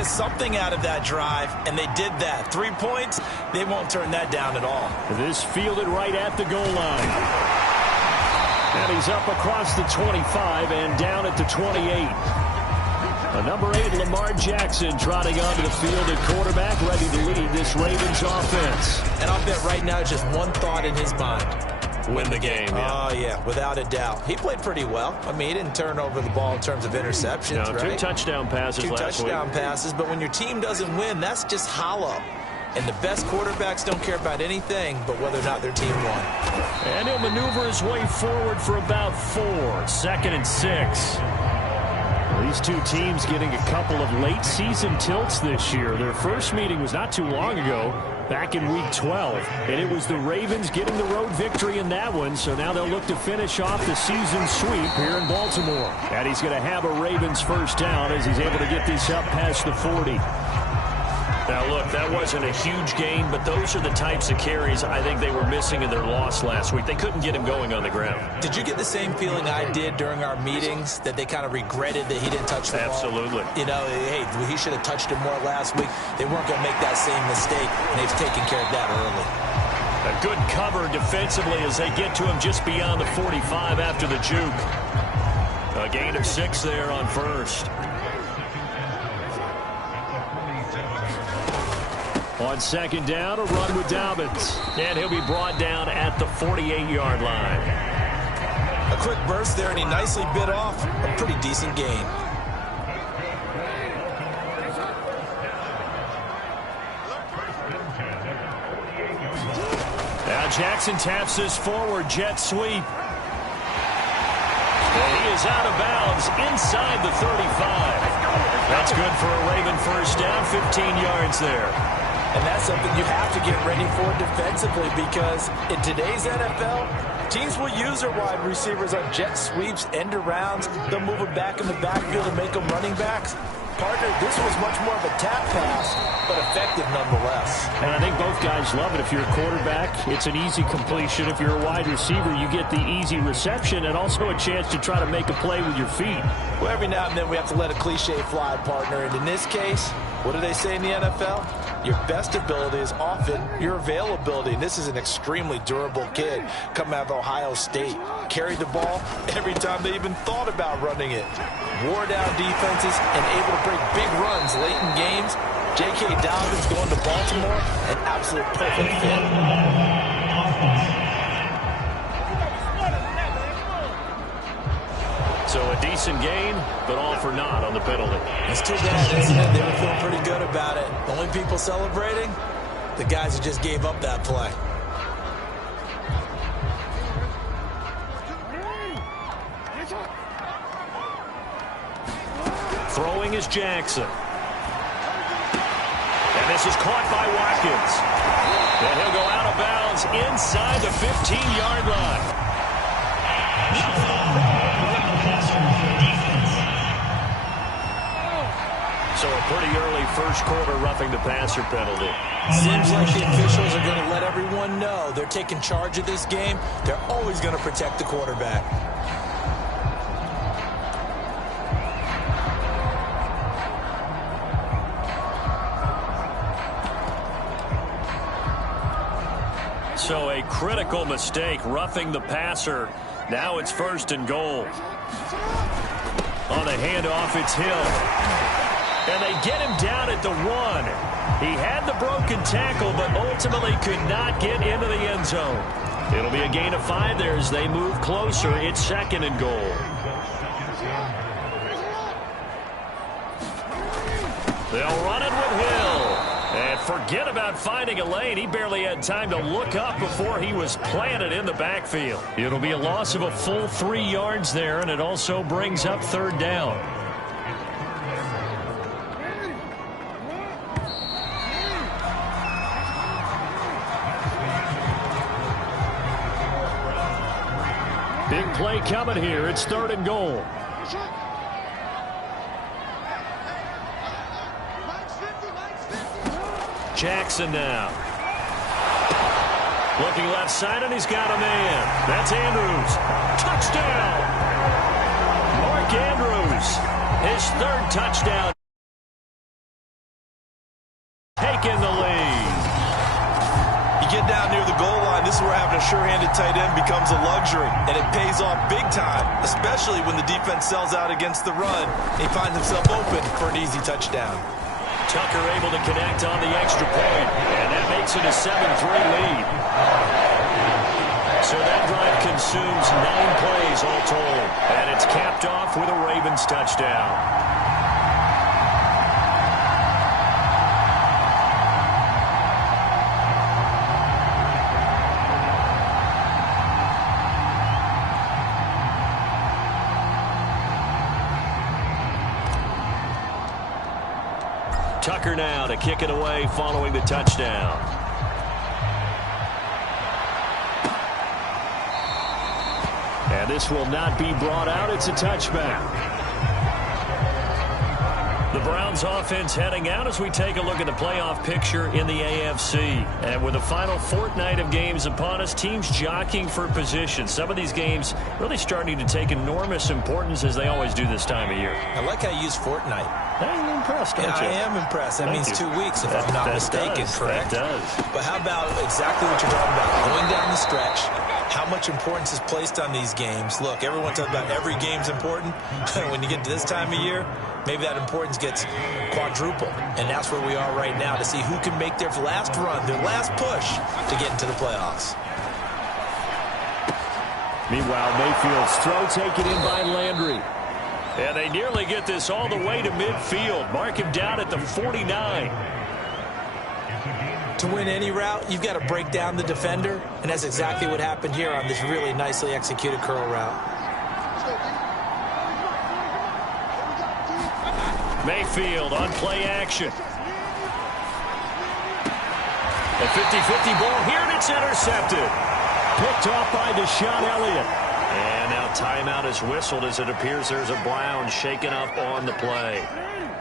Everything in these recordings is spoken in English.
get something out of that drive, and they did that. 3 points, they won't turn that down at all. This fielded right at the goal line. And he's up across the 25 and down at the 28. Number 8, Lamar Jackson, trotting onto the field at quarterback, ready to lead this Ravens offense. And I'll bet right now just one thought in his mind. Win the game, yeah. Oh, yeah, without a doubt. He played pretty well. I mean, he didn't turn over the ball in terms of interceptions, no, right? 2 touchdown passes last week. 2 touchdown passes, but when your team doesn't win, that's just hollow. And the best quarterbacks don't care about anything but whether or not their team won. And he'll maneuver his way forward for about 4. 2nd and 6. These two teams getting a couple of late season tilts this year. Their first meeting was not too long ago, back in week 12. And it was the Ravens getting the road victory in that one. So now they'll look to finish off the season sweep here in Baltimore. And he's going to have a Ravens first down as he's able to get this up past the 40. Now, look, that wasn't a huge gain, but those are the types of carries I think they were missing in their loss last week. They couldn't get him going on the ground. Did you get the same feeling I did during our meetings, that they kind of regretted that he didn't touch the ball? Absolutely. You know, hey, he should have touched it more last week. They weren't going to make that same mistake, and they've taken care of that early. A good cover defensively as they get to him just beyond the 45 after the juke. A gain of 6 there on first. On 2nd down, a run with Dobbins. And he'll be brought down at the 48-yard line. A quick burst there, and he nicely bit off a pretty decent gain. Now Jackson taps this forward jet sweep. And he is out of bounds inside the 35. That's good for a Raven first down, 15 yards there. And that's something you have to get ready for defensively, because in today's NFL, teams will use their wide receivers on jet sweeps, end arounds. They'll move them back in the backfield and make them running backs. Partner, this was much more of a tap pass, but effective nonetheless. And I think both guys love it. If you're a quarterback, it's an easy completion. If you're a wide receiver, you get the easy reception and also a chance to try to make a play with your feet. Well, every now and then we have to let a cliche fly, partner. And in this case, what do they say in the NFL? Your best ability is often your availability. And this is an extremely durable kid coming out of Ohio State. Carried the ball every time they even thought about running it. Wore down defenses and able to break big runs late in games. J.K. Dobbins going to Baltimore, an absolute perfect fit. So a decent gain, but all for naught on the penalty. It's too bad, isn't it? They were feeling pretty good about it. The only people celebrating, the guys who just gave up that play. Throwing is Jackson. And this is caught by Watkins. And he'll go out of bounds inside the 15-yard line. So a pretty early first quarter roughing the passer penalty. Seems like the officials are going to let everyone know they're taking charge of this game. They're always going to protect the quarterback. So a critical mistake, roughing the passer. Now it's 1st and goal. On the handoff, it's Hill. And they get him down at the 1. He had the broken tackle, but ultimately could not get into the end zone. It'll be a gain of 5 there as they move closer. It's 2nd and goal. They'll run it with Hill. And forget about finding a lane. He barely had time to look up before he was planted in the backfield. It'll be a loss of a full 3 yards there, and it also brings up 3rd down. Big play coming here. It's 3rd and goal. Jackson now. Looking left side, and he's got a man. That's Andrews. Touchdown! Mark Andrews, his 3rd touchdown. taken the lead. You get down near the goal line, this is where having a sure-handed tight end becomes a luxury, and it pays off big time, especially when the defense sells out against the run. He finds himself open for an easy touchdown. Tucker able to connect on the extra point, and that makes it a 7-3 lead. So that drive consumes 9 plays all told, and it's capped off with a Ravens touchdown. Tucker now to kick it away following the touchdown. And this will not be brought out. It's a touchback. The Browns offense heading out as we take a look at the playoff picture in the AFC. And with the final fortnight of games upon us, teams jockeying for position. Some of these games really starting to take enormous importance as they always do this time of year. I like how you use fortnight. I'm impressed, don't you? I am impressed. That means 2 weeks, if I'm not mistaken, correct? That does. But how about exactly what you're talking about? Going down the stretch, how much importance is placed on these games? Look, everyone talks about every game's important. When you get to this time of year, maybe that importance gets quadrupled. And that's where we are right now to see who can make their last run, their last push to get into the playoffs. Meanwhile, Mayfield's throw taken in by Landry. And they nearly get this all the way to midfield. Mark him down at the 49. To win any route, you've got to break down the defender, and that's exactly what happened here on this really nicely executed curl route. Mayfield on play action. A 50-50 ball here, and it's intercepted. Picked off by Deshaun Elliott. And now timeout is whistled as it appears there's a Brown shaken up on the play.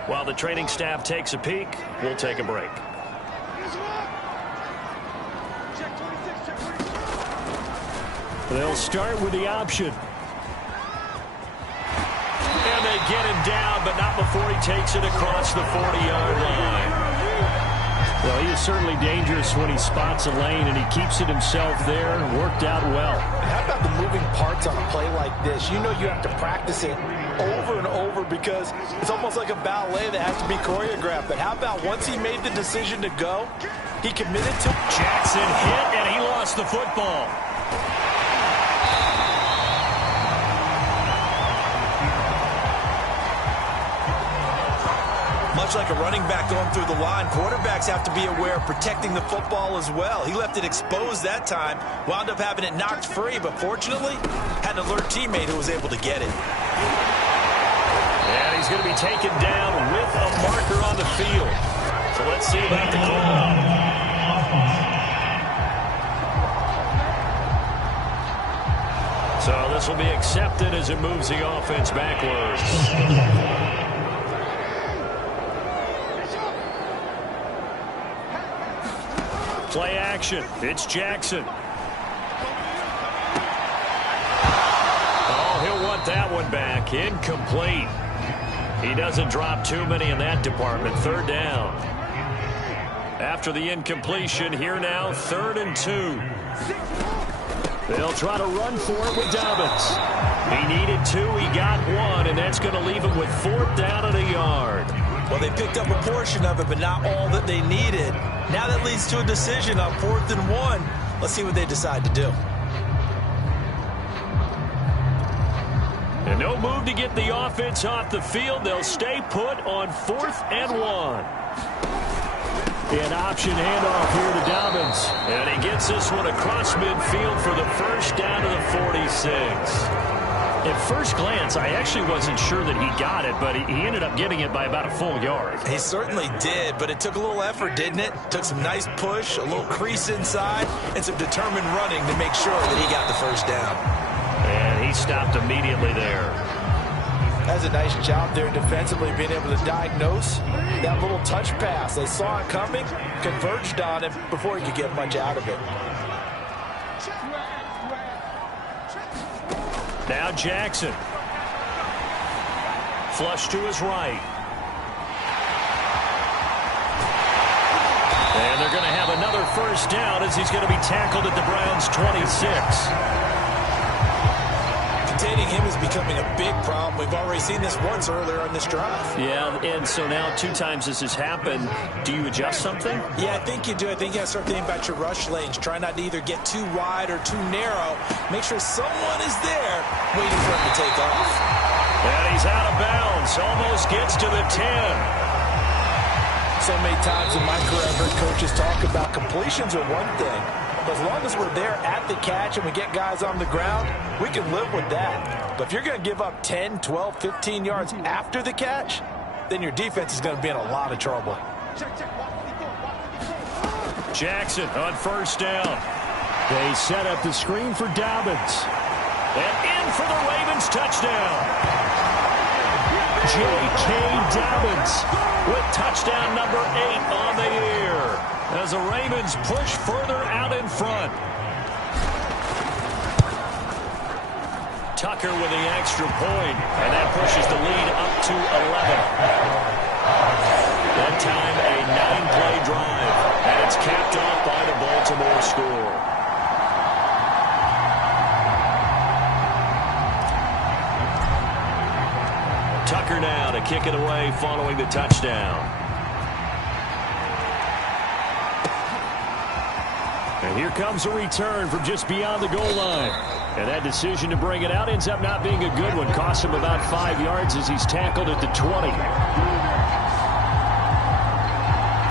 While the training staff takes a peek, we'll take a break. They'll start with the option. And they get him down, but not before he takes it across the 40-yard line. Well, he is certainly dangerous when he spots a lane, and he keeps it himself there. Worked out well. How about the moving parts on a play like this? You know you have to practice it over and over because it's almost like a ballet that has to be choreographed. But how about once he made the decision to go, he committed to... Jackson hit, and he lost the football. Much like a running back going through the line, quarterbacks have to be aware of protecting the football as well. He left it exposed that time, wound up having it knocked free, but fortunately, had an alert teammate who was able to get it. And he's going to be taken down with a marker on the field. So let's see about the call. So this will be accepted as it moves the offense backwards. Play action. It's Jackson. Oh, he'll want that one back. Incomplete. He doesn't drop too many in that department. Third down. After the incompletion, here now, 3rd and 2. They'll try to run for it with Dobbins. He needed 2. He got 1, and that's going to leave him with 4th down and a yard. Well, they picked up a portion of it, but not all that they needed. Now that leads to a decision on 4th and 1. Let's see what they decide to do. And no move to get the offense off the field. They'll stay put on 4th and 1. An option handoff here to Dobbins. And he gets this one across midfield for the first down to the 46. At first glance, I actually wasn't sure that he got it, but he ended up getting it by about a full yard. He certainly did, but it took a little effort, didn't it? Took some nice push, a little crease inside, and some determined running to make sure that he got the first down. And he stopped immediately there. That's a nice job there defensively, being able to diagnose that little touch pass. They saw it coming, converged on it before he could get much out of it. Now Jackson. Flush to his right. And they're going to have another first down as he's going to be tackled at the Browns' 26. Containing him is becoming a big problem. We've already seen this once earlier on this drive. Yeah, and so now 2 times this has happened. Do you adjust something? Yeah, I think you do. I think you got to start thinking about your rush lanes. Try not to either get too wide or too narrow. Make sure someone is there waiting for him to take off. And he's out of bounds. Almost gets to the 10. So many times in my career, I've heard coaches talk about completions are one thing. But as long as we're there at the catch and we get guys on the ground, we can live with that. But if you're going to give up 10, 12, 15 yards after the catch, then your defense is going to be in a lot of trouble. Jackson on first down. They set up the screen for Dobbins. And in for the Ravens touchdown. J.K. Dobbins with touchdown number 8 on the year as the Ravens push further out in front. Tucker with the extra point, and that pushes the lead up to 11. That time a 9-play drive, and it's capped off by the Baltimore score. Tucker now to kick it away following the touchdown. And here comes a return from just beyond the goal line. And that decision to bring it out ends up not being a good one. Costs him about 5 yards as he's tackled at the 20.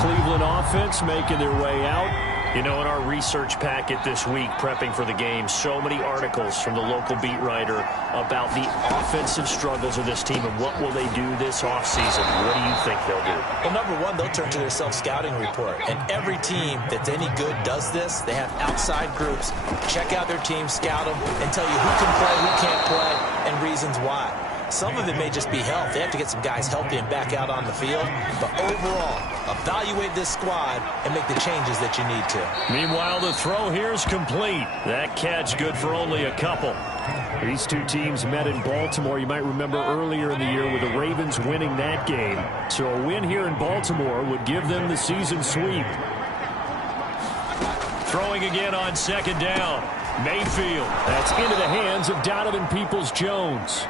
Cleveland offense making their way out. You know, in our research packet this week, prepping for the game, so many articles from the local beat writer about the offensive struggles of this team and what will they do this offseason. What do you think they'll do? Well, number one, they'll turn to their self-scouting report. And every team that's any good does this. They have outside groups. Check out their team, scout them, and tell you who can play, who can't play, and reasons why. Some of it may just be health. They have to get some guys healthy and back out on the field. But overall, evaluate this squad and make the changes that you need to. Meanwhile, the throw here is complete. That catch good for only a couple. These two teams met in Baltimore. You might remember earlier in the year with the Ravens winning that game. So a win here in Baltimore would give them the season sweep. Throwing again on second down. Mayfield. That's into the hands of Donovan Peoples-Jones.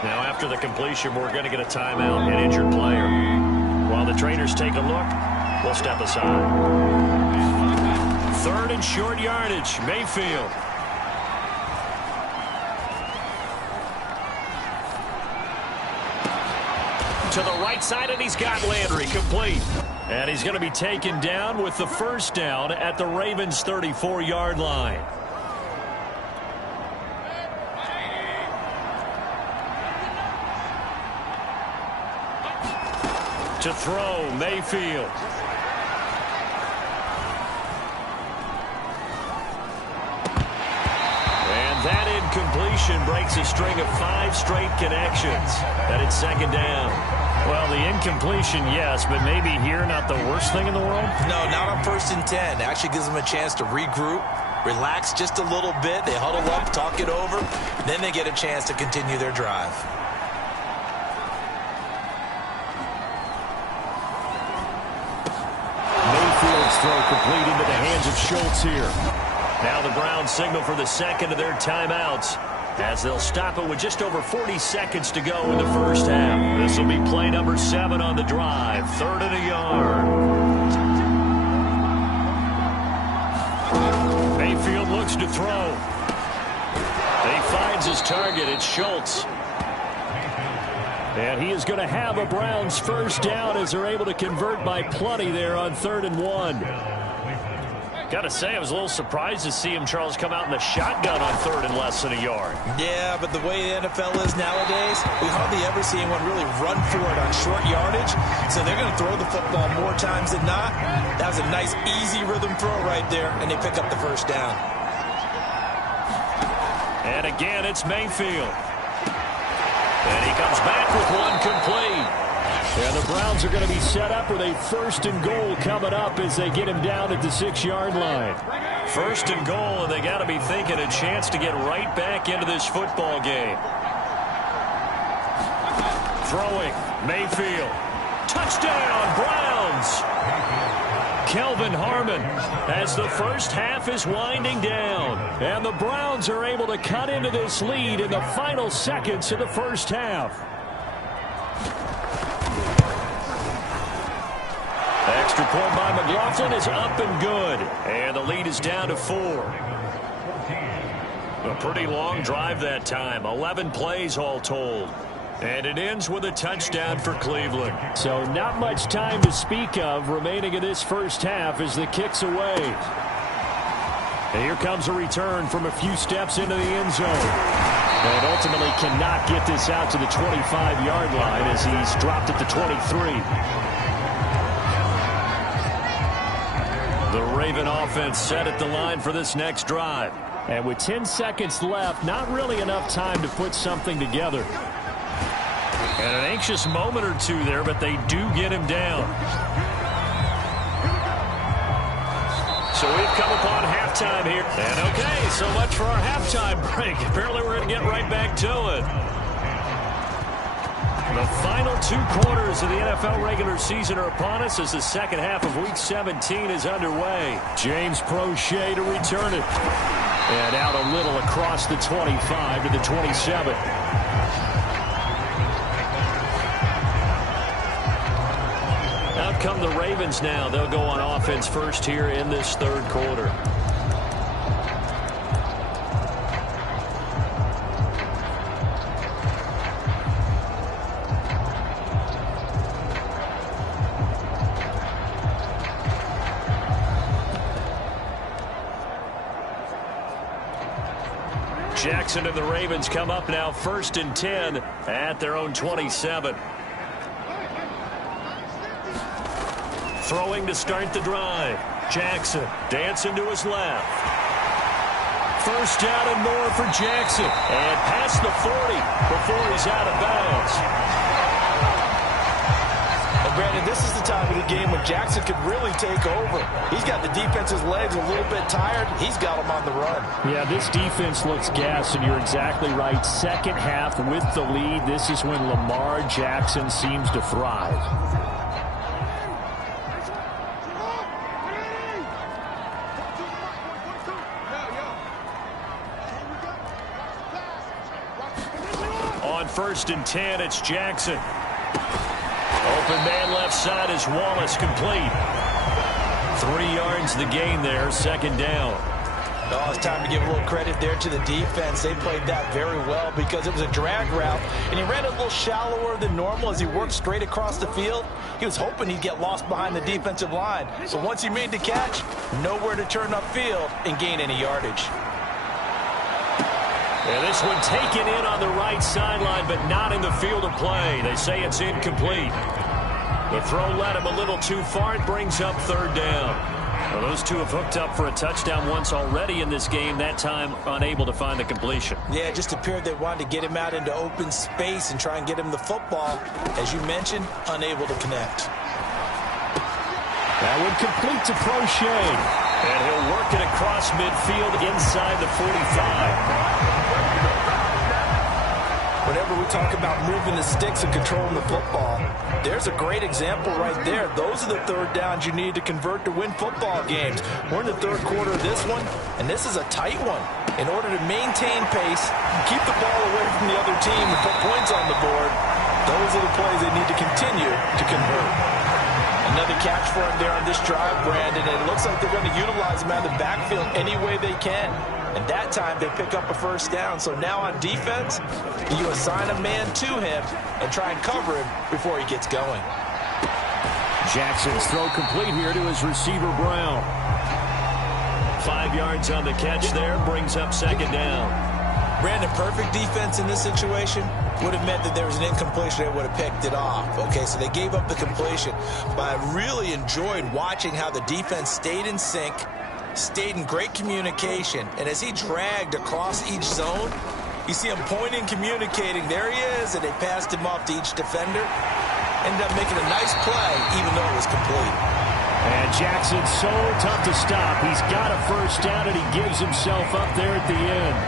Now, after the completion, we're going to get a timeout, an injured player. While the trainers take a look, we'll step aside. 3rd and short yardage, Mayfield. To the right side, and he's got Landry complete. And he's going to be taken down with the first down at the Ravens' 34-yard line. To throw, Mayfield. And that incompletion breaks a string of 5 straight connections. And it's second down. Well, the incompletion, yes, but maybe here not the worst thing in the world? No, not on 1st and 10. It actually gives them a chance to regroup, relax just a little bit. They huddle up, talk it over. Then they get a chance to continue their drive. Throw complete into the hands of Schultz here. Now the Browns signal for the second of their timeouts as they'll stop it with just over 40 seconds to go in the first half. This will be play number 7 on the drive. 3rd and a yard. Mayfield looks to throw. He finds his target. It's Schultz. And he is going to have a Browns first down as they're able to convert by plenty there on 3rd and 1. Got to say, I was a little surprised to see him, Charles, come out in the shotgun on 3rd and less than a yard. Yeah, but the way the NFL is nowadays, we hardly ever see anyone really run for it on short yardage. So they're going to throw the football more times than not. That was a nice, easy rhythm throw right there, and they pick up the first down. And again, it's Mayfield. And he comes back with one complete. And the Browns are going to be set up with a 1st and goal coming up as they get him down at the 6-yard line. 1st and goal, and they got to be thinking a chance to get right back into this football game. Throwing, Mayfield. Touchdown, Browns! Kelvin Harmon as the first half is winding down. And the Browns are able to cut into this lead in the final seconds of the first half. Extra point by McLaughlin is up and good. And the lead is down to 4. A pretty long drive that time. 11 plays all told. And it ends with a touchdown for Cleveland. So not much time to speak of remaining in this first half as the kick's away. And here comes a return from a few steps into the end zone. And ultimately cannot get this out to the 25-yard line as he's dropped at the 23. The Raven offense set at the line for this next drive. And with 10 seconds left, not really enough time to put something together. And an anxious moment or two there, but they do get him down. So we've come upon halftime here. And okay, so much for our halftime break. Apparently we're going to get right back to it. The final 2 quarters of the NFL regular season are upon us as the second half of Week 17 is underway. James Prochet to return it. And out a little across the 25 to the 27. Out come the Ravens now. They'll go on offense first here in this third quarter. Jackson and the Ravens come up now 1st and 10 at their own 27. Throwing to start the drive. Jackson dancing to his left. First down and more for Jackson. And past the 40 before he's out of bounds. And Brandon, this is the time of the game when Jackson could really take over. He's got the defense's legs a little bit tired. He's got them on the run. Yeah, this defense looks gassed, and you're exactly right. Second half with the lead, this is when Lamar Jackson seems to thrive. On 1st and 10, it's Jackson. Open man left side is Wallace, complete. 3 yards the gain there, second down. Oh, it's time to give a little credit there to the defense. They played that very well because it was a drag route, and he ran a little shallower than normal as he worked straight across the field. He was hoping he'd get lost behind the defensive line. But once he made the catch, nowhere to turn upfield and gain any yardage. And this one taken in on the right sideline, but not in the field of play. They say it's incomplete. The throw led him a little too far. It brings up third down. Well, those two have hooked up for a touchdown once already in this game, that time unable to find the completion. Yeah, it just appeared they wanted to get him out into open space and try and get him the football. As you mentioned, unable to connect. That one complete to Prochet. And he'll work it across midfield inside the 45. Whenever we talk about moving the sticks and controlling the football, there's a great example right there. Those are the third downs you need to convert to win football games. We're in the third quarter of this one, and this is a tight one. In order to maintain pace, keep the ball away from the other team and put points on the board, those are the plays they need to continue to convert. Another catch for him there on this drive, Brandon, and it looks like they're going to utilize him out of the backfield any way they can. And that time they pick up a first down. So now on defense, you assign a man to him and try and cover him before he gets going. Jackson's throw complete here to his receiver, Brown. 5 yards on the catch there, brings up second down. Brandon, perfect defense in this situation would have meant that there was an incompletion. They would have picked it off. Okay, so they gave up the completion. But I really enjoyed watching how the defense stayed in sync, stayed in great communication, and as he dragged across each zone, you see him pointing, communicating. There he is, and they passed him off to each defender. Ended up making a nice play, even though it was complete. And Jackson's so tough to stop. He's got a first down, and he gives himself up there at the end.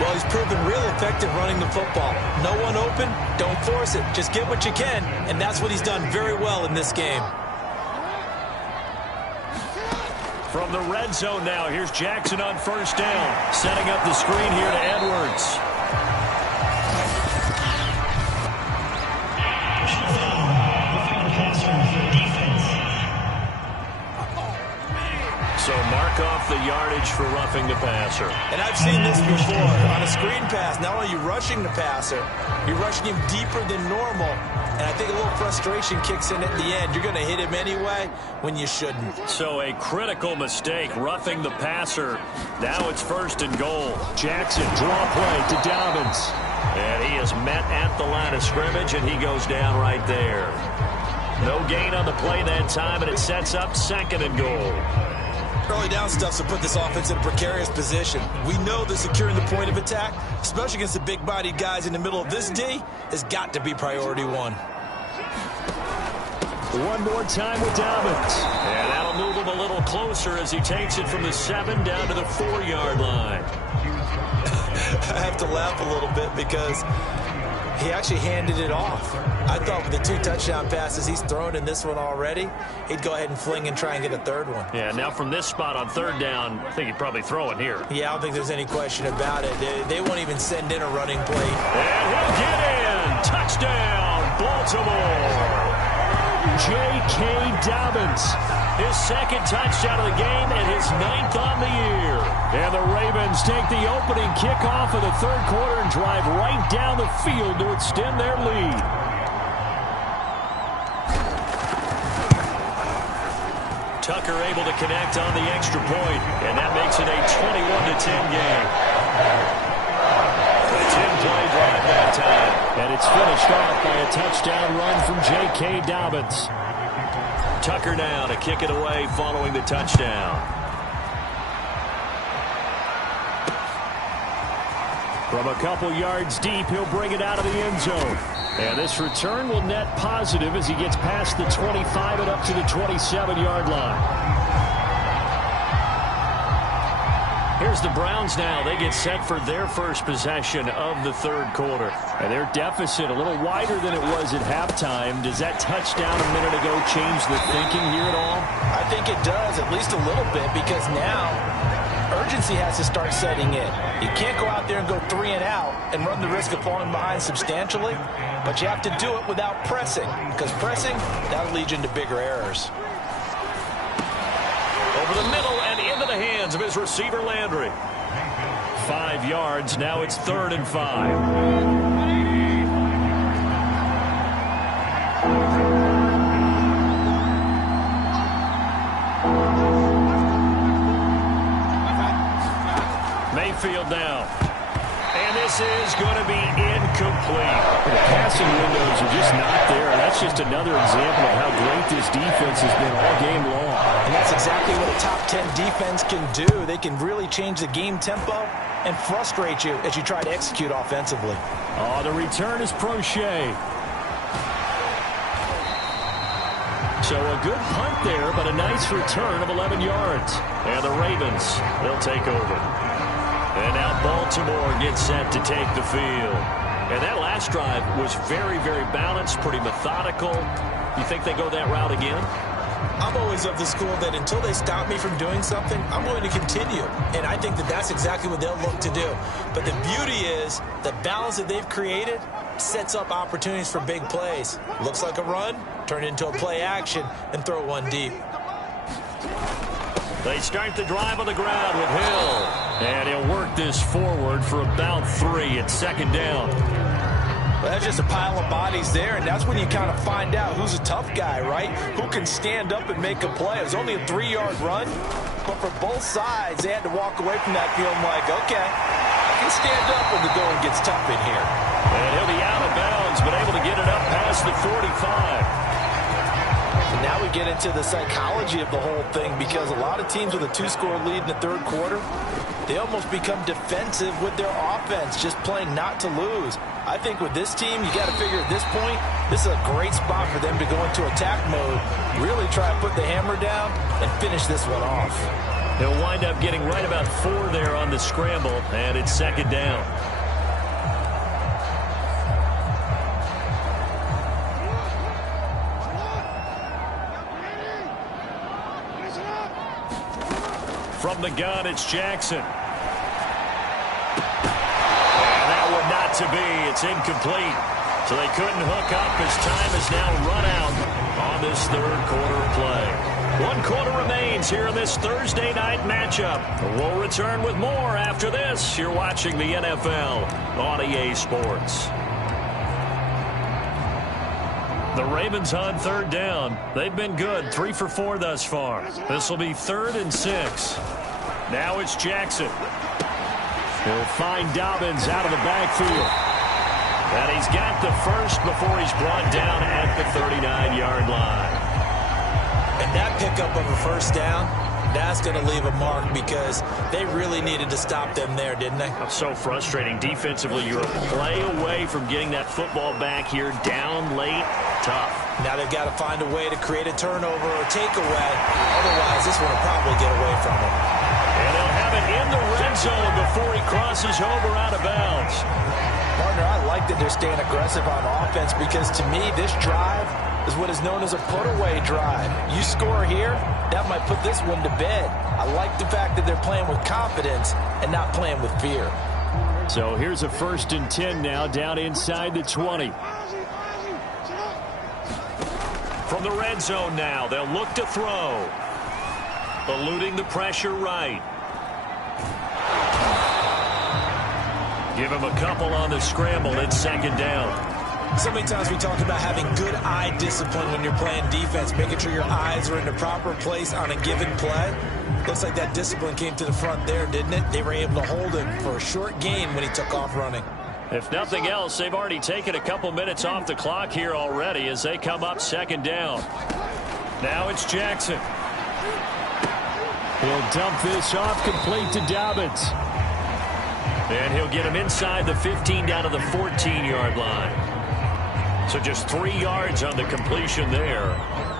Well, he's proven real effective running the football. No one open, don't force it. Just get what you can, and that's what he's done very well in this game. From the red zone now, here's Jackson on first down. Setting up the screen here to Edwards. So mark off the yardage for roughing the passer. And I've seen this before. On a screen pass, not only are you rushing the passer, you're rushing him deeper than normal. And I think a little frustration kicks in at the end. You're going to hit him anyway when you shouldn't. So a critical mistake, roughing the passer. Now it's first and goal. Jackson, draw play to Dobbins. And he is met at the line of scrimmage, and he goes down right there. No gain on the play that time, and it sets up second and goal. Early down stuff to put this offense in a precarious position. We know that securing the point of attack, especially against the big-bodied guys in the middle of this D, has got to be priority one. One more time with Dobbins. And that'll move him a little closer as he takes it from the 7 down to the 4-yard line. I have to laugh a little bit because he actually handed it off. I thought with the 2 touchdown passes he's thrown in this one already, he'd go ahead and fling and try and get a third one. Yeah, now from this spot on third down, I think he'd probably throw it here. Yeah, I don't think there's any question about it. They won't even send in a running play. And he'll get in. Touchdown, Baltimore. J.K. Dobbins. His second touchdown of the game and his 9th on the year. And the Ravens take the opening kickoff of the third quarter and drive right down the field to extend their lead. Tucker able to connect on the extra point, and that makes it a 21-10 game. A 10-play drive that time. And it's finished off by a touchdown run from J.K. Dobbins. Tucker now to kick it away following the touchdown. From a couple yards deep, he'll bring it out of the end zone. And this return will net positive as he gets past the 25 and up to the 27-yard line. Here's the Browns now. They get set for their first possession of the third quarter. And their deficit a little wider than it was at halftime. Does that touchdown a minute ago change the thinking here at all? I think it does, at least a little bit, because now urgency has to start setting in. You can't go out there and go 3 and out and run the risk of falling behind substantially, but you have to do it without pressing, because pressing, that'll lead you into bigger errors. Over the middle and into the hands of his receiver, Landry. 5 yards. Now it's 3rd and 5. Mayfield now. And this is going to be incomplete. The passing windows are just not there. That's just another example of how great this defense has been all game long. And that's exactly what a top 10 defense can do. They can really change the game tempo and frustrate you as you try to execute offensively. Oh, the return is Prochet. So a good punt there, but a nice return of 11 yards. And the Ravens, they'll take over. And now Baltimore gets set to take the field. And that last drive was very, very balanced, pretty methodical. You think they go that route again? I'm always of the school that until they stop me from doing something, I'm going to continue. And I think that that's exactly what they'll look to do. But the beauty is the balance that they've created sets up opportunities for big plays. Looks like a run, turn it into a play action, and throw one deep. They start the drive on the ground with Hill. And he'll work this forward for about 3 at 2nd down. Well, that's just a pile of bodies there, and that's when you kind of find out who's a tough guy, right? Who can stand up and make a play. It was only a 3-yard run, but for both sides, they had to walk away from that feeling like, okay, I can stand up when the going gets tough in here. And he'll be out of bounds, but able to get it up past the 45. And now we get into the psychology of the whole thing, because a lot of teams with a 2-score lead in the third quarter, they almost become defensive with their offense, just playing not to lose. I think with this team, you got to figure at this point, this is a great spot for them to go into attack mode, really try to put the hammer down and finish this one off. He'll wind up getting right about 4 there on the scramble, and it's 2nd down. From the gun, it's Jackson. And that one not to be. It's incomplete. So they couldn't hook up as time has now run out on this third quarter of play. 1 quarter remains here in this Thursday night matchup. We'll return with more after this. You're watching the NFL on EA Sports. The Ravens on third down. They've been good, 3 for 4 thus far. This will be 3rd and 6. Now it's Jackson. He'll find Dobbins out of the backfield. And he's got the first before he's brought down at the 39-yard line. And that pickup of a first down, that's going to leave a mark because they really needed to stop them there, didn't they? It's so frustrating. Defensively, you're a play away from getting that football back here down late. Tough. Now they've got to find a way to create a turnover or takeaway. Otherwise, this one will probably get away from them. And they'll have it in the red zone before he crosses over out of bounds. Partner, I like that they're staying aggressive on offense because to me, this drive is what is known as a put-away drive. You score here, that might put this one to bed. I like the fact that they're playing with confidence and not playing with fear. So here's a 1st and 10 now, down inside the 20. From the red zone now, they'll look to throw. Eluding the pressure right. Give him a couple on the scramble. It's 2nd down. So many times we talk about having good eye discipline when you're playing defense, making sure your eyes are in the proper place on a given play. Looks like that discipline came to the front there, didn't it? They were able to hold him for a short gain when he took off running. If nothing else, they've already taken a couple minutes off the clock here already as they come up 2nd down. Now it's Jackson. He'll dump this off, complete to Dobbins. And he'll get him inside the 15 down to the 14-yard line. So just 3 yards on the completion there.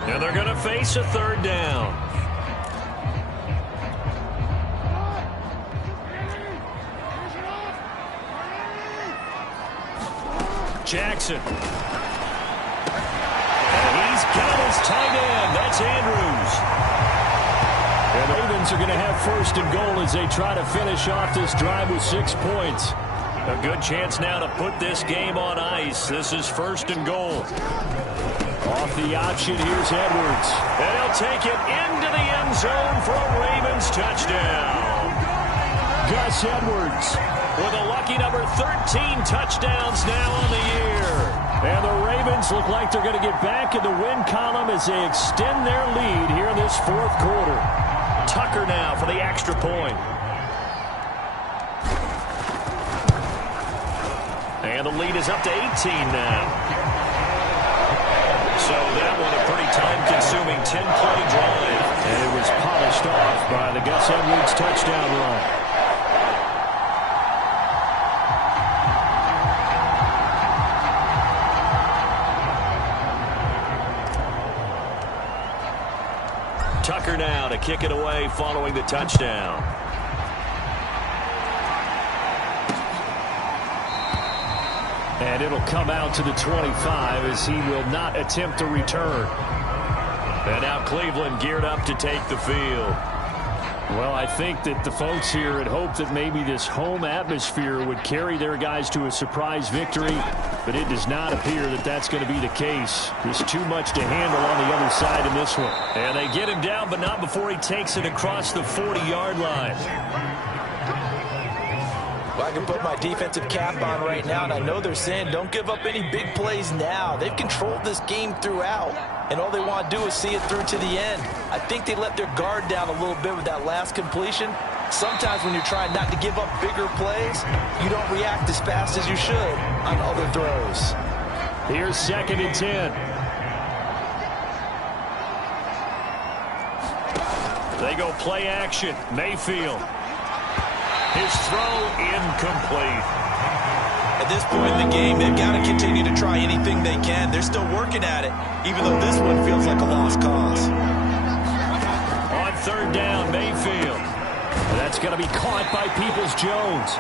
And they're going to face a 3rd down. Jackson. And he's got his tight end. That's Andrews. And the Ravens are going to have 1st and goal as they try to finish off this drive with 6 points. A good chance now to put this game on ice. This is 1st and goal. Off the option, here's Edwards. And he'll take it into the end zone for a Ravens touchdown. Gus Edwards with a lucky number 13 touchdowns now on the year. And the Ravens look like they're going to get back in the win column as they extend their lead here in this 4th quarter. Tucker now for the extra point. And the lead is up to 18 now. So that one a pretty time-consuming 10-play drive. And it was polished off by the Gus Edwards touchdown run. Tucker now to kick it away following the touchdown. And it'll come out to the 25 as he will not attempt a return. And now Cleveland geared up to take the field. Well, I think that the folks here had hoped that maybe this home atmosphere would carry their guys to a surprise victory, but it does not appear that that's going to be the case. There's too much to handle on the other side in this one. And they get him down, but not before he takes it across the 40-yard line. Well, I can put my defensive cap on right now, and I know they're saying don't give up any big plays now. They've controlled this game throughout, and all they want to do is see it through to the end. I think they let their guard down a little bit with that last completion. Sometimes when you're trying not to give up bigger plays, you don't react as fast as you should on other throws. Here's 2nd and 10. They go play action. Mayfield. His throw incomplete. At this point in the game, they've got to continue to try anything they can. They're still working at it, even though this one feels like a lost cause. On 3rd down, Mayfield. That's going to be caught by Peoples-Jones.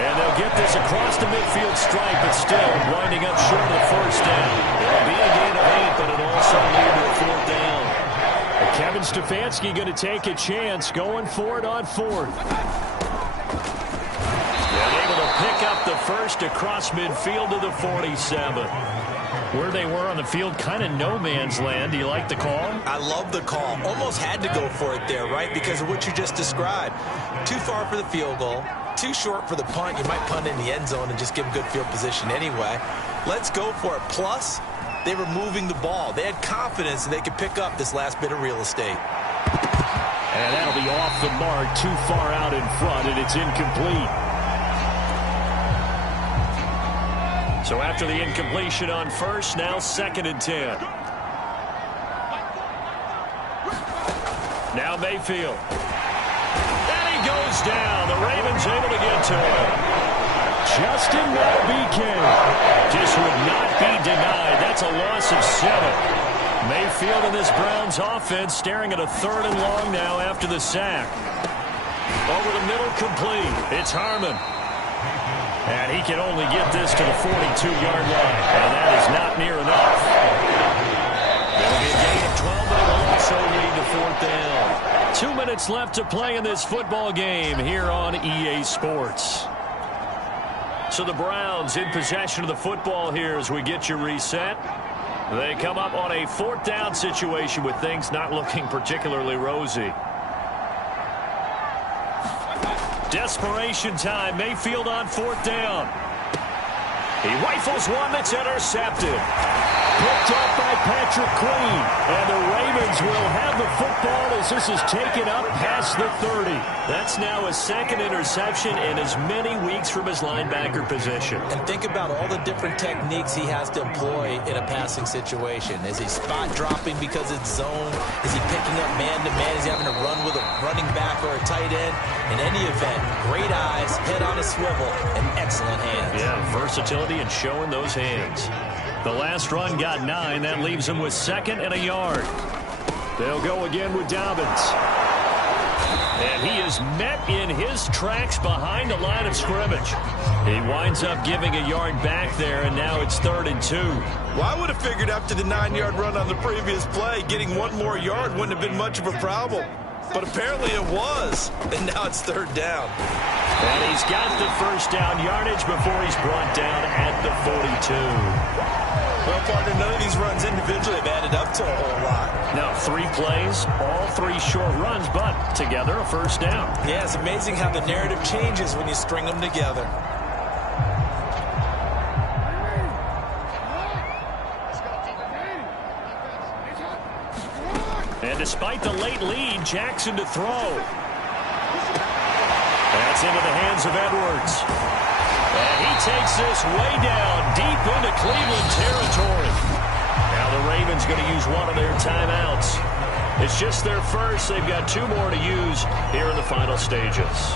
And they'll get this across the midfield stripe, but still winding up short of the 1st down. It'll be a gain of 8, but it'll also lead to a 4th down. Kevin Stefanski going to take a chance, going for it on fourth. And able to pick up the first across midfield to the 47. Where they were on the field, kind of no man's land. Do you like the call? I love the call. Almost had to go for it there, right? Because of what you just described. Too far for the field goal. Too short for the punt. You might punt in the end zone and just give them good field position anyway. Let's go for it. Plus, they were moving the ball. They had confidence that they could pick up this last bit of real estate. And that'll be off the mark, too far out in front, and it's incomplete. So after the incompletion on first, now 2nd and 10. Now Mayfield. And he goes down. The Ravens able to get to him. Justin BK just would not be denied. That's a loss of 7. Mayfield and this Browns offense staring at a 3rd and long now after the sack. Over the middle, complete. It's Harmon. And he can only get this to the 42-yard line. And that is not near enough. That'll be a gain of 12, but it will also lead to 4th down. 2 minutes left to play in this football game here on EA Sports. So the Browns in possession of the football here as we get you reset. They come up on a 4th down situation with things not looking particularly rosy. Desperation time. Mayfield on 4th down. He rifles one that's intercepted. Picked up by Patrick Queen. And the Ravens will have the football as this is taken up past the 30. That's now his 2nd interception in as many weeks from his linebacker position. And think about all the different techniques he has to employ in a passing situation. Is he spot dropping because it's zone? Is he picking up man-to-man? Is he having to run with a running back or a tight end? In any event, great eyes, head on a swivel, and excellent hands. Yeah, versatility and showing those hands. The last run got 9. That leaves him with 2nd and a yard. They'll go again with Dobbins. And he is met in his tracks behind the line of scrimmage. He winds up giving a yard back there, and now it's 3rd and 2. Well, I would have figured after the 9-yard run on the previous play, getting 1 more yard wouldn't have been much of a problem. But apparently it was, and now it's 3rd down. And he's got the first down yardage before he's brought down at the 42. Well, partner, none of these runs individually have added up to a whole lot. Now 3 plays, all 3 short runs, but together a first down. Yeah, it's amazing how the narrative changes when you string them together. And despite the late lead, Jackson to throw. That's into the hands of Edwards. And he takes this way down, deep into Cleveland territory. Now the Ravens going to use one of their timeouts. It's just their first. They've got 2 more to use here in the final stages.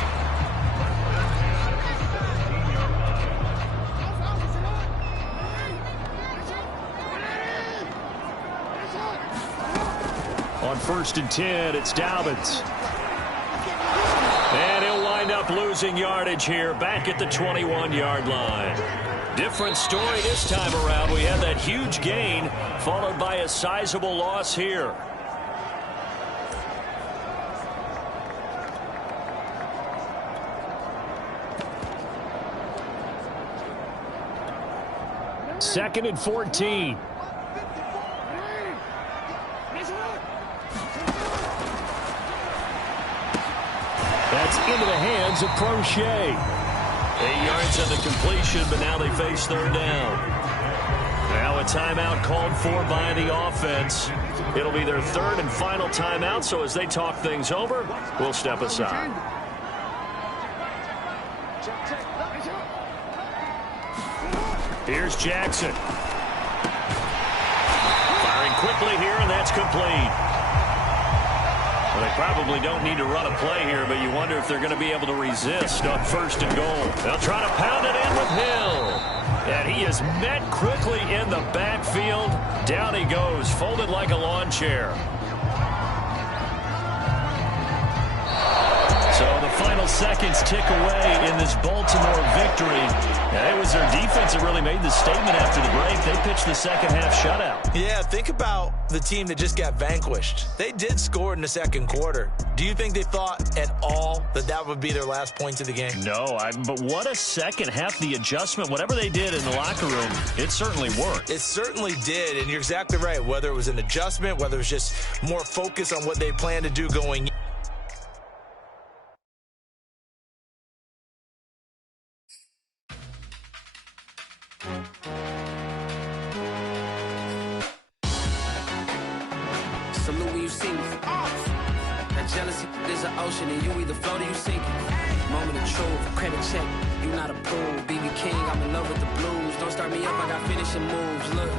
On 1st and 10, it's Dobbins. And he'll wind up losing yardage here back at the 21-yard line. Different story this time around. We had that huge gain followed by a sizable loss here. Second and 14. That's into the hands of Prochet. 8 yards on the completion, but now they face 3rd down. Now a timeout called for by the offense. It'll be their 3rd and final timeout, so as they talk things over, we'll step aside. Here's Jackson. Firing quickly here, and that's complete. Well, they probably don't need to run a play here, but you wonder if they're going to be able to resist on 1st and goal. They'll try to pound it in with Hill. And he is met quickly in the backfield. Down he goes, folded like a lawn chair. So the final seconds tick away in this Baltimore victory. And it was their defense that really made the statement after the break. They pitched the second half shutout. Yeah, think about the team that just got vanquished. They did score in the second quarter. Do you think they thought at all that that would be their last point of the game? No, but what a second half. The adjustment, whatever they did in the locker room, it certainly worked. It certainly did, and you're exactly right. Whether it was an adjustment, whether it was just more focus on what they plan to do going. Salute when you see me. That jealousy is an ocean, and you either float or you sink. Moment of truth, credit check, you not approved. BB King, I'm in love with the blues. Don't start me up, I got finishing moves. Look,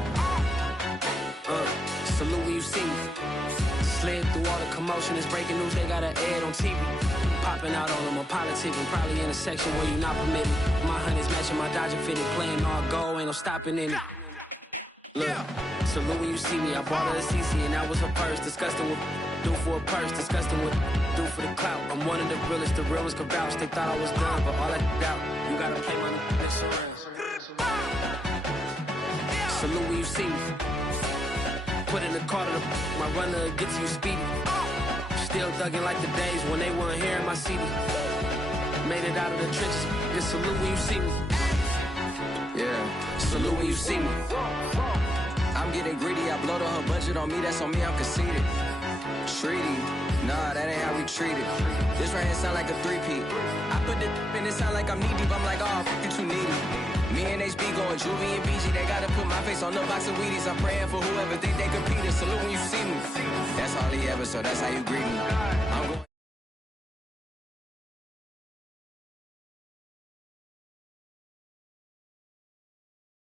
salute when you see me. Slid through all the commotion, it's breaking news, they got an ad on TV. Popping out on them, I'm politicking, probably in a section where you not permitted. My honey's matching my Dodger fitted, playing all goal, ain't no stopping in it. Look, salute when you see me. I bought her a CC and that was her purse. Disgusting with do for a purse. Disgusting with do for the clout. I'm one of the realest. The real ones could vouch. They thought I was done, but all I doubt. You gotta play my next around. Salute when you see me. Put in the car to my runner gets you speedy. Still thugging like the days when they weren't hearing my CD. Made it out of the trenches. Just salute when you see me. Yeah, salute when you see me. I'm getting greedy, I blow her budget on me, that's on me, I'm conceited. Treaty, nah, that ain't how we treat it. This right here sound like a three-peat. I put the in it sound like I'm knee-deep, I'm like, oh, you too needy. Me and HB going Juvie and BG, they gotta put my face on the box of Wheaties. I'm praying for whoever think they compete. Salute when you see me. That's all he ever, so that's how you greet me. I'm going